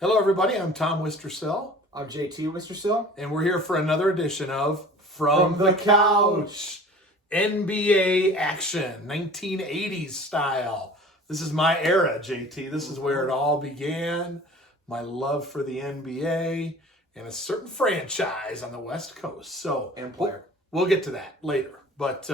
Hello, everybody. I'm Tom Wistrcill, I'm JT Wistrcill. and we're here for another edition of From the Couch. NBA action, 1980s style. This is my era, JT. This is where it all began. My love for the NBA and a certain franchise on the West Coast. So, And player. we'll get to that later. But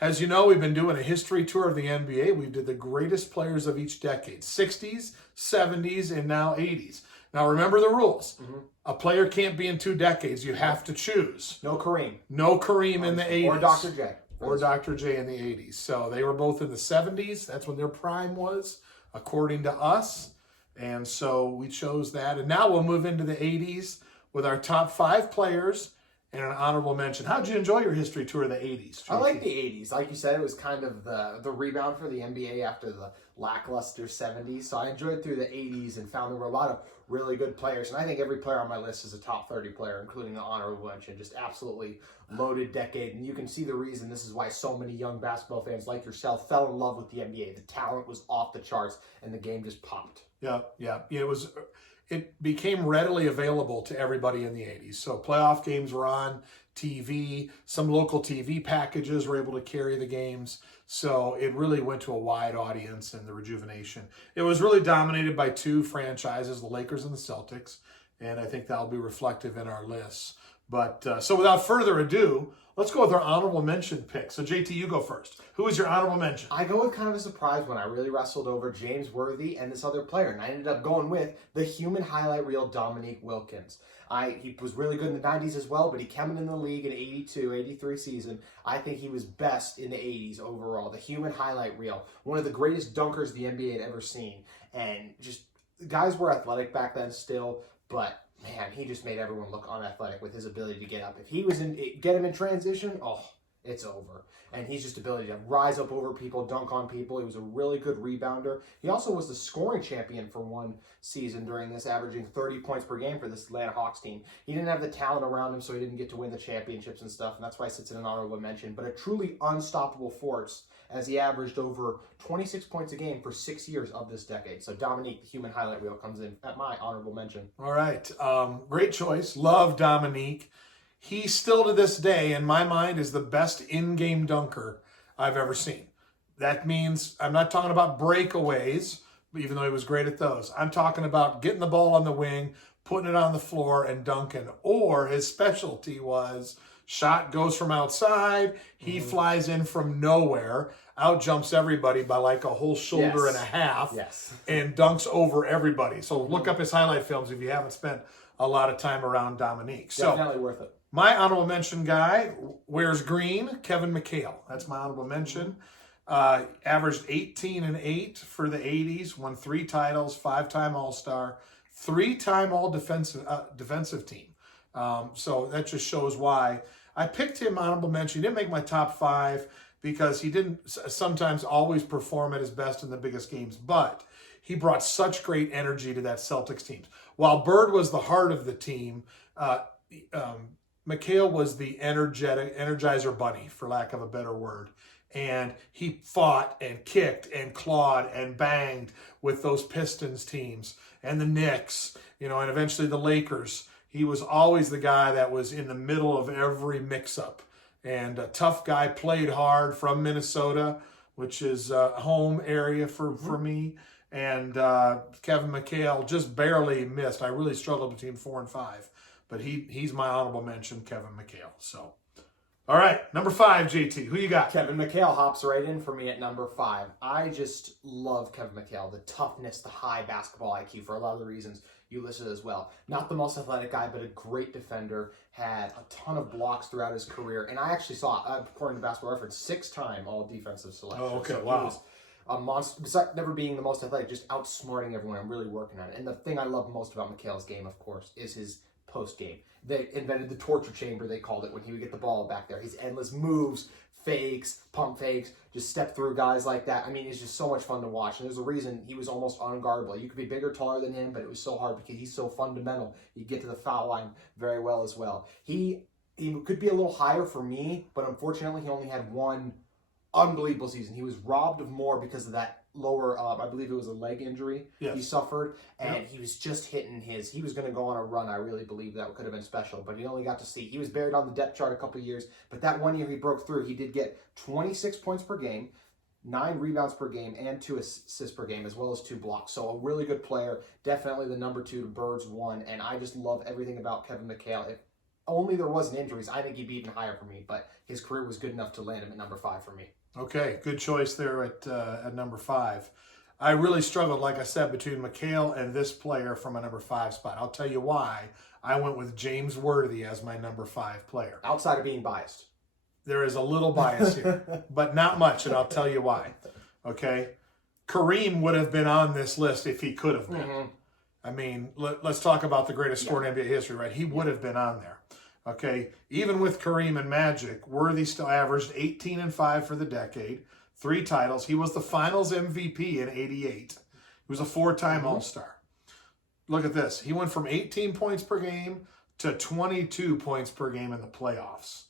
as you know, we've been doing a history tour of the NBA. We did the greatest players of each decade, 60s, 70s, and now 80s. Now, remember the rules. A player can't be in 2 decades. You have to choose. No Kareem. No Kareem in the 80s. Or Dr. J. Or Dr. J in the 80s. So they were both in the 70s. That's when their prime was, according to us. And so we chose that. And now we'll move into the 80s with our top 5 players and an honorable mention. How'd you enjoy your history tour of the 80s, JT? I like the 80s. Like you said, it was kind of the rebound for the NBA after the lackluster 70s. So I enjoyed through the 80s and found there were a lot of really good players. And I think every player on my list is a top 30 player, including the honorable mention. Just absolutely loaded decade. And you can see the reason this is why so many young basketball fans like yourself fell in love with the NBA. The talent was off the charts and the game just popped. Yeah. It became readily available to everybody in the 80s. So playoff games were on TV. Some local TV packages were able to carry the games. So it really went to a wide audience in the rejuvenation. It was really dominated by 2 franchises, the Lakers and the Celtics. And I think that'll be reflective in our lists. But so without further ado, let's go with our honorable mention pick. So JT, you go first. Who is your honorable mention? I go with kind of a surprise one. I really wrestled over James Worthy and this other player, and I ended up going with the human highlight reel Dominique Wilkins. He was really good in the 90s as well, but he came in the league in 82, 83 season. I think he was best in the 80s overall. The human highlight reel, one of the greatest dunkers the NBA had ever seen. And just, guys were athletic back then still, but man, he just made everyone look unathletic with his ability to get up. If he was get him in transition, it's over. And he's just ability to rise up over people, dunk on people. He was a really good rebounder. He also was the scoring champion for one season during this, averaging 30 points per game for this Atlanta Hawks team. He didn't have the talent around him, so he didn't get to win the championships and stuff, and that's why he sits in an honorable mention. But a truly unstoppable force as he averaged over 26 points a game for 6 years of this decade. So Dominique, the human highlight reel, comes in at my honorable mention. All right. Great choice. Love Dominique. He still to this day, in my mind, is the best in-game dunker I've ever seen. That means I'm not talking about breakaways, even though he was great at those. I'm talking about getting the ball on the wing, putting it on the floor, and dunking. Or his specialty was shot goes from outside, he flies in from nowhere, out jumps everybody by like a whole shoulder and a half, and dunks over everybody. So look up his highlight films if you haven't spent a lot of time around Dominique. Definitely worth it. My honorable mention guy wears green, Kevin McHale. That's my honorable mention. Averaged 18 and 8 for the 80s, won 3 titles, 5-time All-Star, 3-time All-Defensive team. So that just shows why. I picked him honorable mention. He didn't make my top 5 because he didn't sometimes always perform at his best in the biggest games, but he brought such great energy to that Celtics team. While Bird was the heart of the team, McHale was the energizer bunny, for lack of a better word. And he fought and kicked and clawed and banged with those Pistons teams and the Knicks, and eventually the Lakers. He was always the guy that was in the middle of every mix-up. And a tough guy, played hard, from Minnesota, which is a home area for me. And Kevin McHale just barely missed. I really struggled between 4 and 5. But he's my honorable mention, Kevin McHale. So, all right, number 5, JT. Who you got? Kevin McHale hops right in for me at number 5. I just love Kevin McHale. The toughness, the high basketball IQ for a lot of the reasons you listed as well. Not the most athletic guy, but a great defender. Had a ton of blocks throughout his career. And I actually saw, according to Basketball Reference, 6-time all-defensive selection. Oh, okay, so wow. He was a monster, besides never being the most athletic, just outsmarting everyone and really working on it. And the thing I love most about McHale's game, of course, is his post-game. They invented the torture chamber, they called it, when he would get the ball back there. His endless moves, fakes, pump fakes, just step through guys like that. I mean, it's just so much fun to watch. And there's a reason he was almost unguardable. You could be bigger, taller than him, but it was so hard because he's so fundamental. You get to the foul line very well as well. He could be a little higher for me, but unfortunately he only had one unbelievable season. He was robbed of more because of that lower, I believe it was a leg injury Yes. he suffered, and he was just hitting he was going to go on a run. I really believe that could have been special, but he only got to see, he was buried on the depth chart a couple of years, but that one year he broke through. He did get 26 points per game, 9 rebounds per game, and 2 assists per game, as well as 2 blocks. So a really good player, definitely the number 2 to Bird's 1, and I just love everything about Kevin McHale. If only there wasn't injuries, I think he'd be even higher for me, but his career was good enough to land him at number 5 for me. Okay, good choice there at number 5. I really struggled, like I said, between McHale and this player from a number 5 spot. I'll tell you why. I went with James Worthy as my number 5 player. Outside of being biased. There is a little bias here, but not much, and I'll tell you why. Okay? Kareem would have been on this list if he could have been. Mm-hmm. I mean, let's talk about the greatest scorer in NBA history, right? He would have been on there. Okay? Even with Kareem and Magic, Worthy still averaged 18 and 5 for the decade, 3 titles. He was the Finals MVP in '88. He was a 4-time All-Star. Look at this. He went from 18 points per game to 22 points per game in the playoffs.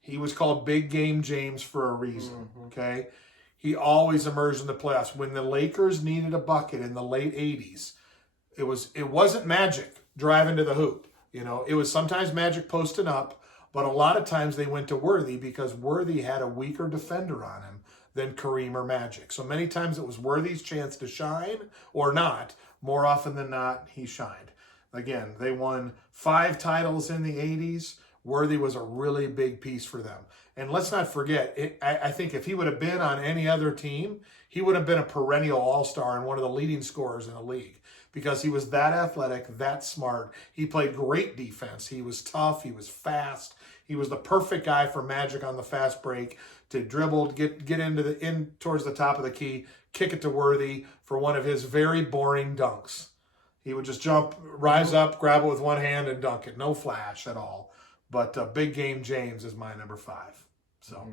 He was called Big Game James for a reason, okay? He always emerged in the playoffs. When the Lakers needed a bucket in the late 80s, it wasn't Magic driving to the hoop. You know, it was sometimes Magic posting up, but a lot of times they went to Worthy because Worthy had a weaker defender on him than Kareem or Magic. So many times it was Worthy's chance to shine or not. More often than not, he shined. Again, they won 5 titles in the 80s. Worthy was a really big piece for them. And let's not forget, I think if he would have been on any other team, he would have been a perennial all-star and one of the leading scorers in the league because he was that athletic, that smart. He played great defense. He was tough. He was fast. He was the perfect guy for Magic on the fast break to dribble, get in towards the top of the key, kick it to Worthy for one of his very boring dunks. He would just jump, rise up, grab it with one hand, and dunk it. No flash at all. But Big Game James is my number 5. So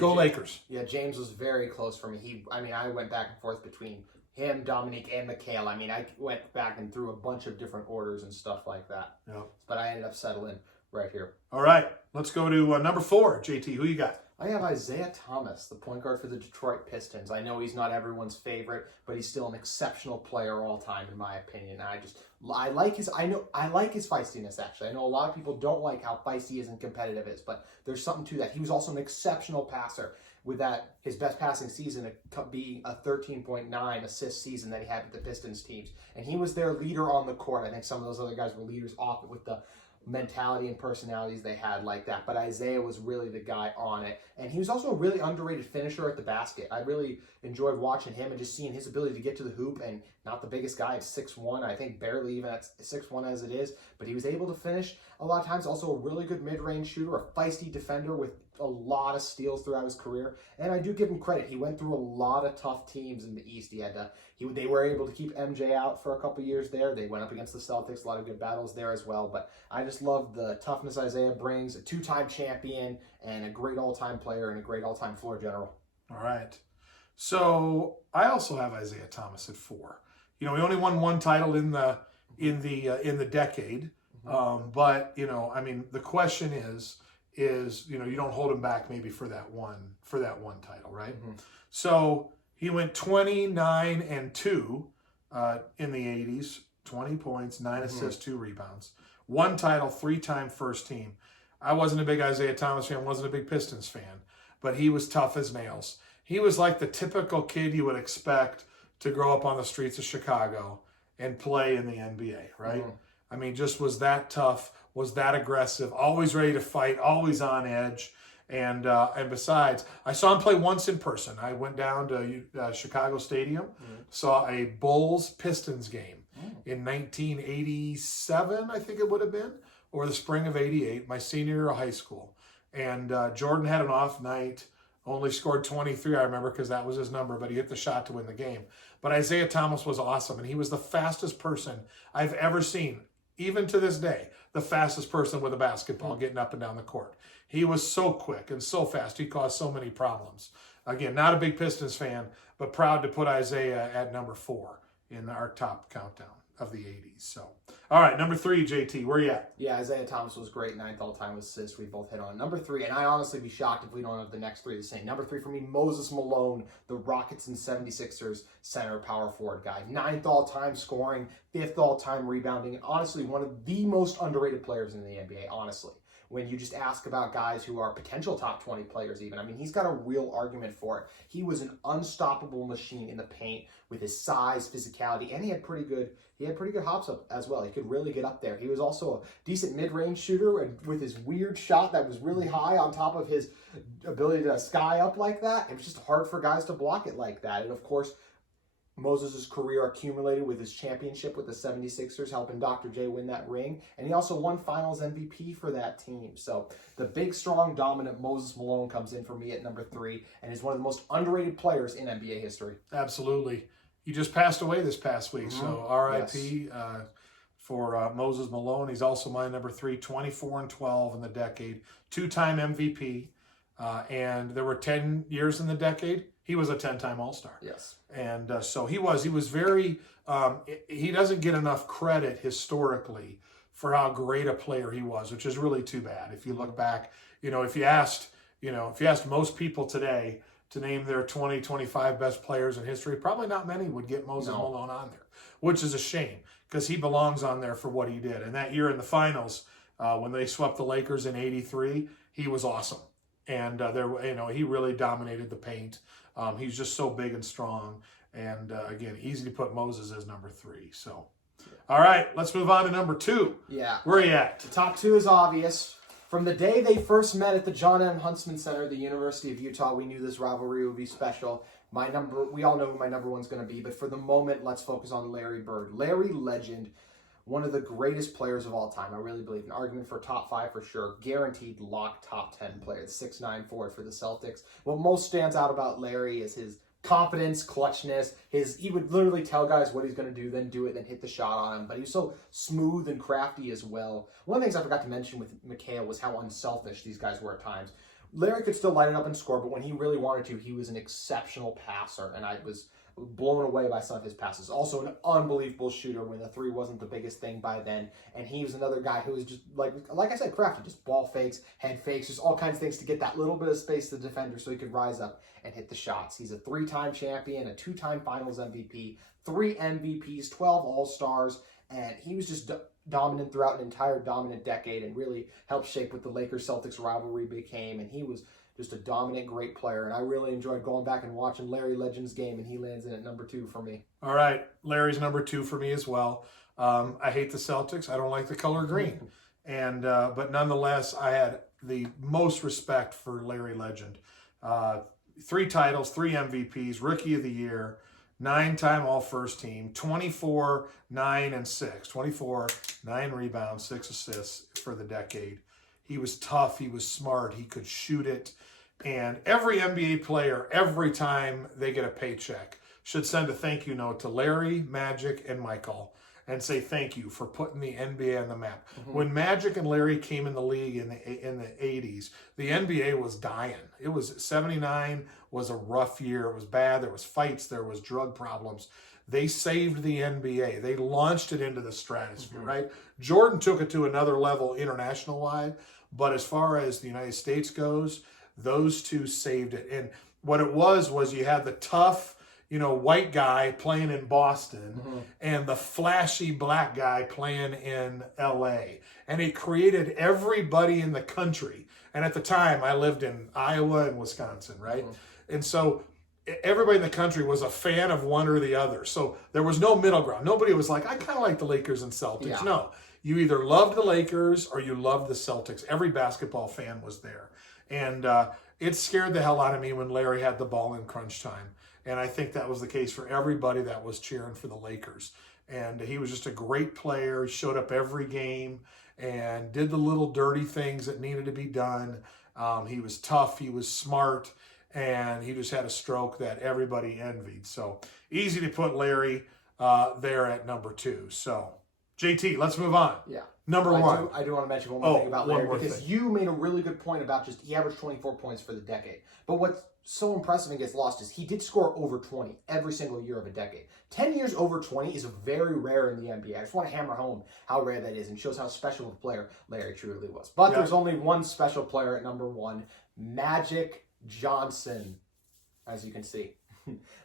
go Lakers. Yeah, James was very close for me. I went back and forth between him, Dominique, and McHale. I mean, I went back and through a bunch of different orders and stuff like that. Yeah. But I ended up settling right here. All right, let's go to number 4. JT, who you got? I have Isaiah Thomas, the point guard for the Detroit Pistons. I know he's not everyone's favorite, but he's still an exceptional player all time, in my opinion. I like his feistiness, actually. I know a lot of people don't like how feisty is and competitive is, but there's something to that. He was also an exceptional passer. With that, his best passing season being a 13.9 assist season that he had with the Pistons teams. And he was their leader on the court. I think some of those other guys were leaders off it with the mentality and personalities they had like that, but Isaiah was really the guy on it, and he was also a really underrated finisher at the basket. I really enjoyed watching him and just seeing his ability to get to the hoop, and not the biggest guy at 6'1", I think barely even at 6'1" as it is, but he was able to finish a lot of times. Also a really good mid-range shooter, a feisty defender with a lot of steals throughout his career, and I do give him credit. He went through a lot of tough teams in the East. They were able to keep MJ out for a couple years there. They went up against the Celtics, a lot of good battles there as well, but I just love the toughness Isaiah brings, a 2-time champion, and a great all-time player, and a great all-time floor general. All right. So I also have Isaiah Thomas at 4. You know, he only won 1 title in the decade, but you know, I mean, the question is you know, you don't hold him back maybe for that one title, right? So he went 29 and 2 in the 80s, 20 points, 9 assists, 2 rebounds, 1 title, 3-time first team. I wasn't a big Isaiah Thomas fan, wasn't a big Pistons fan, but he was tough as nails. He was like the typical kid you would expect to grow up on the streets of Chicago and play in the NBA, right? I mean, just was that tough, was that aggressive, always ready to fight, always on edge. And besides, I saw him play once in person. I went down to Chicago Stadium, saw a Bulls-Pistons game in 1987, I think it would have been, or the spring of '88, my senior year of high school. And Jordan had an off night, only scored 23, I remember, because that was his number, but he hit the shot to win the game. But Isaiah Thomas was awesome, and he was the fastest person I've ever seen, even to this day, the fastest person with a basketball getting up and down the court. He was so quick and so fast. He caused so many problems. Again, not a big Pistons fan, but proud to put Isaiah at number 4 in our top countdown. of the 80s. So, all right, number 3, JT, where you at? Yeah, Isaiah Thomas was great, 9th all-time assist. We both hit on. Number 3, and I honestly be shocked if we don't have the next 3 the same. Number 3 for me, Moses Malone, the Rockets and 76ers center power forward guy. 9th all-time scoring, 5th all-time rebounding, and honestly one of the most underrated players in the NBA, honestly. When you just ask about guys who are potential top 20 players even. I mean, he's got a real argument for it. He was an unstoppable machine in the paint with his size, physicality, and he had pretty good hops up as well. He could really get up there. He was also a decent mid-range shooter, and with his weird shot that was really high on top of his ability to sky up like that, it was just hard for guys to block it like that. And of course, Moses' career accumulated with his championship with the 76ers, helping Dr. J win that ring. And he also won Finals MVP for that team. So the big, strong, dominant Moses Malone comes in for me at number 3 and is one of the most underrated players in NBA history. Absolutely. He just passed away this past week, so R.I.P. Yes. For Moses Malone. He's also my number 3, 24-12 in the decade, 2-time MVP. And there were 10 years in the decade. He was a 10-time All-Star. Yes. And so he was very, he doesn't get enough credit historically for how great a player he was, which is really too bad. If you look back, if you asked most people today to name their 20, 25 best players in history, probably not many would get Moses Malone on there, which is a shame because he belongs on there for what he did. And that year in the finals, when they swept the Lakers in '83, he was awesome. And he really dominated the paint. He's just so big and strong. And again, easy to put Moses as number 3. So, all right, let's move on to number 2. Yeah. Where are you at? The top 2 is obvious. From the day they first met at the John M. Huntsman Center at the University of Utah, we knew this rivalry would be special. We all know who my number 1's going to be, but for the moment, let's focus on Larry Bird. Larry Legend, one of the greatest players of all time. I really believe an argument for top 5 for sure. Guaranteed lock top 10 player. 6'9" forward for the Celtics. What most stands out about Larry is his confidence, clutchness. He would literally tell guys what he's going to do, then do it, then hit the shot on him. But he was so smooth and crafty as well. One of the things I forgot to mention with McHale was how unselfish these guys were at times. Larry could still light it up and score, but when he really wanted to, he was an exceptional passer, and I was blown away by some of his passes. Also an unbelievable shooter when the 3 wasn't the biggest thing by then. And he was another guy who was just, like I said, crafty. Just ball fakes, head fakes, just all kinds of things to get that little bit of space to the defender so he could rise up and hit the shots. He's a 3-time champion, a 2-time Finals MVP, 3 MVPs, 12 All-Stars, and he was just dominant throughout an entire dominant decade and really helped shape what the Lakers-Celtics rivalry became. And he was just a dominant, great player. And I really enjoyed going back and watching Larry Legend's game, and he lands in at number 2 for me. All right. Larry's number 2 for me as well. I hate the Celtics. I don't like the color green. And but nonetheless, I had the most respect for Larry Legend. 3 titles, 3 MVPs, Rookie of the Year, 9-time All-First Team, 24, 9, and 6. 24, 9 rebounds, 6 assists for the decade. He was tough. He was smart. He could shoot it. And every NBA player, every time they get a paycheck, should send a thank you note to Larry, Magic, and Michael and say thank you for putting the NBA on the map. When Magic and Larry came in the league in the 80s, the NBA was dying. It was 79 was a rough year. It was bad. There was fights. There was drug problems. They saved the NBA. They launched it into the stratosphere, right? Jordan took it to another level international-wide, but as far as the United States goes, those 2 saved it. And what it was you had the tough, white guy playing in Boston and the flashy black guy playing in LA. And it created everybody in the country. And at the time, I lived in Iowa and Wisconsin, right? And so everybody in the country was a fan of one or the other. So there was no middle ground. Nobody was like, I kind of like the Lakers and Celtics. Yeah. No, you either loved the Lakers or you loved the Celtics. Every basketball fan was there. And it scared the hell out of me when Larry had the ball in crunch time. And I think that was the case for everybody that was cheering for the Lakers. And he was just a great player. He showed up every game and did the little dirty things that needed to be done. He was tough. He was smart. And he just had a stroke that everybody envied. So easy to put Larry there at number 2. So, JT, let's move on. Yeah. Number one. I do want to mention one more thing about Larry, because thing. you made a really good point about just he averaged 24 points for the decade. But what's so impressive and gets lost is he did score over 20 every single year of a decade. 10 years over 20 is very rare in the NBA. I just want to hammer home how rare that is, and shows how special of a player Larry truly was. But there's only one special player at number one, Magic Johnson, as you can see.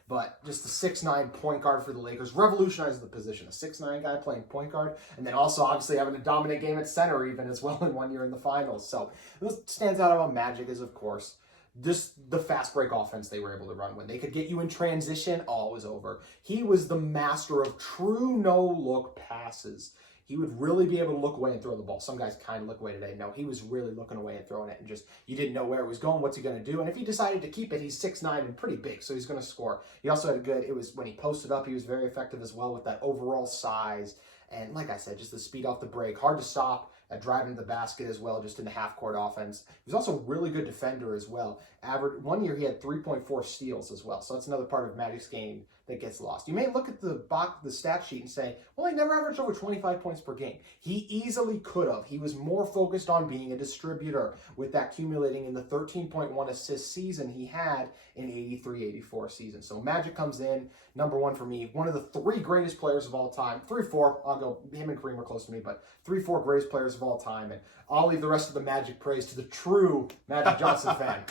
But just the 6'9" point guard for the Lakers, revolutionized the position. A 6'9" guy playing point guard, and then also obviously having a dominant game at center even as well in 1 year in the finals. So what stands out about Magic is, of course, just the fast break offense they were able to run. When they could get you in transition, all was over. He was the master of true no-look passes. He would really be able to look away and throw the ball. Some guys kind of look away today. No, he was really looking away and throwing it, and just, you didn't know where it was going, what's he going to do? And if he decided to keep it, he's 6'9" and pretty big, so he's going to score. He also had it was when he posted up, he was very effective as well with that overall size. And like I said, just the speed off the break, hard to stop, at driving to the basket as well, just in the half-court offense. He was also a really good defender as well. 1 year he had 3.4 steals as well, so that's another part of Magic's game that gets lost. You may look at the stat sheet and say, well, he never averaged over 25 points per game. He easily could have. He was more focused on being a distributor, with that accumulating in the 13.1 assist season he had in 83-84 season. So Magic comes in, number one for me, one of the three greatest players of all time. 3-4, I'll go, him and Kareem are close to me, but 3-4 greatest players of all time. And I'll leave the rest of the Magic praise to the true Magic Johnson fan.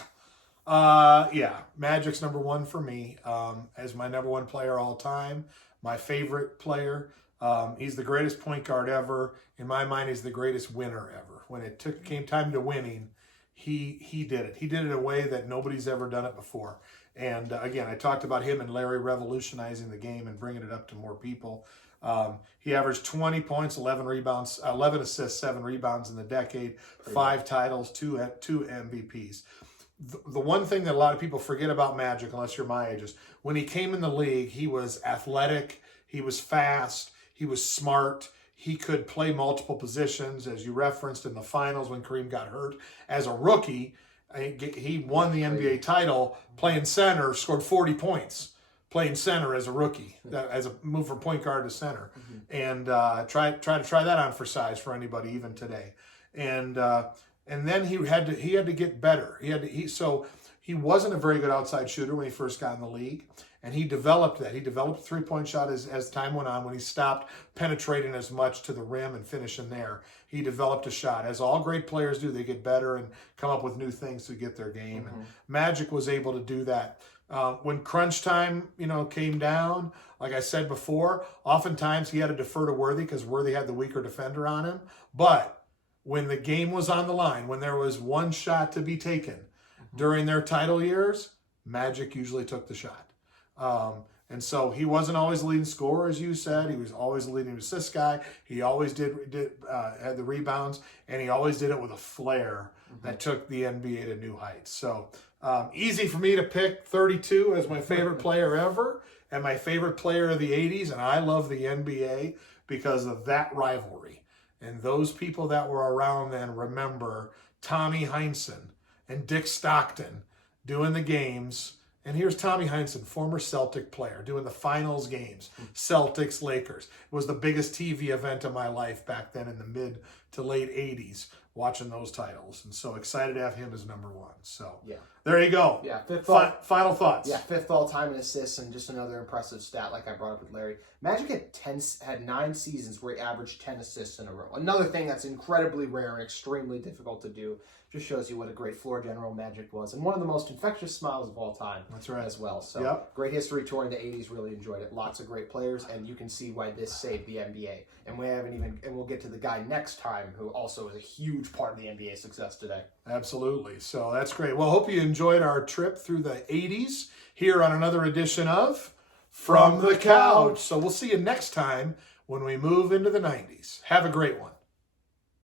Yeah, Magic's number one for me, as my number one player all time, my favorite player. He's the greatest point guard ever. In my mind, he's the greatest winner ever. When it came time to winning, he did it. He did it in a way that nobody's ever done it before. And again, I talked about him and Larry revolutionizing the game and bringing it up to more people. He averaged 20 points, 11 rebounds, 11 assists, 7 rebounds in the decade, 5 titles, 2 MVPs. The one thing that a lot of people forget about Magic, unless you're my age, is when he came in the league, he was athletic, he was fast, he was smart, he could play multiple positions, as you referenced in the finals when Kareem got hurt. As a rookie, he won the NBA title playing center, scored 40 points playing center as a rookie, as a move from point guard to center. And try that on for size for anybody even today. And then he had to get better. So he wasn't a very good outside shooter when he first got in the league, and he developed that. He developed a three-point shot as time went on. When he stopped penetrating as much to the rim and finishing there, he developed a shot. As all great players do, they get better and come up with new things to get their game. And Magic was able to do that. When crunch time, came down, like I said before, oftentimes he had to defer to Worthy because Worthy had the weaker defender on him. But when the game was on the line, when there was one shot to be taken during their title years, Magic usually took the shot. And so he wasn't always the leading scorer, as you said. He was always the leading assist guy. He always had the rebounds, and he always did it with a flair that took the NBA to new heights. So easy for me to pick 32 as my favorite player ever and my favorite player of the 80s, and I love the NBA because of that rivalry. And those people that were around then remember Tommy Heinsohn and Dick Stockton doing the games. And here's Tommy Heinsohn, former Celtic player, doing the finals games, Celtics, Lakers. It was the biggest TV event of my life back then in the mid to late 80s, watching those titles. And so excited to have him as number one. So there you go. Yeah, final thoughts. Yeah, fifth all-time in assists, and just another impressive stat like I brought up with Larry. Magic had 9 seasons where he averaged 10 assists in a row. Another thing that's incredibly rare and extremely difficult to do. Just shows you what a great floor general Magic was, and one of the most infectious smiles of all time. That's right. As well. So great history tour in the 80s. Really enjoyed it. Lots of great players, and you can see why this saved the NBA. And we'll get to the guy next time who also is a huge part of the NBA success today. Absolutely. So that's great. Well, hope you enjoyed our trip through the 80s here on another edition of From the Couch. So we'll see you next time when we move into the 90s. Have a great one.